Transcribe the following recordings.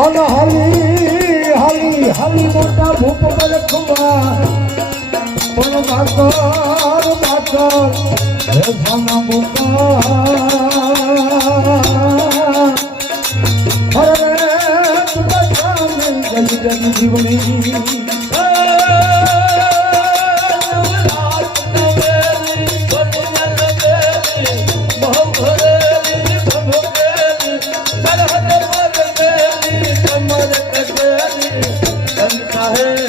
On হলি হলি হলি মোটা ভূপ বলে খুমা বল বাকর বাকর হে ধনা জীবনী। है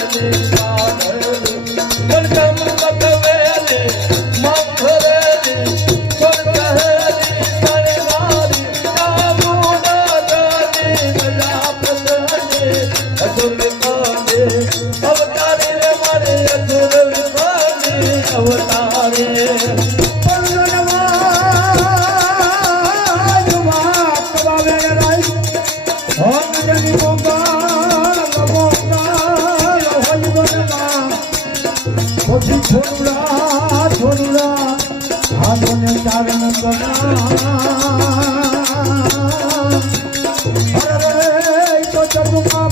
ચરણ કરા તો ચતુમાં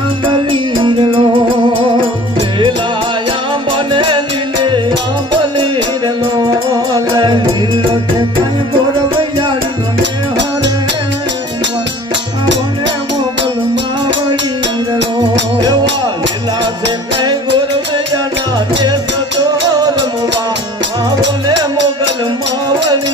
மாவனு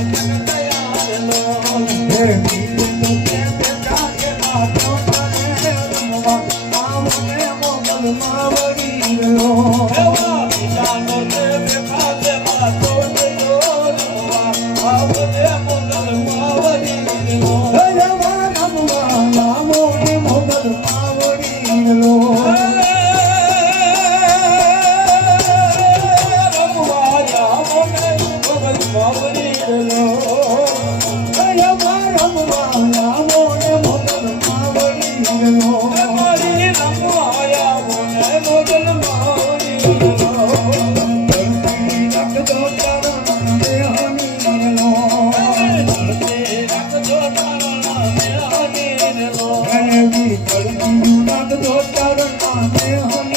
Thank you. દેવી કળજી નાગ દો ચરણા મેં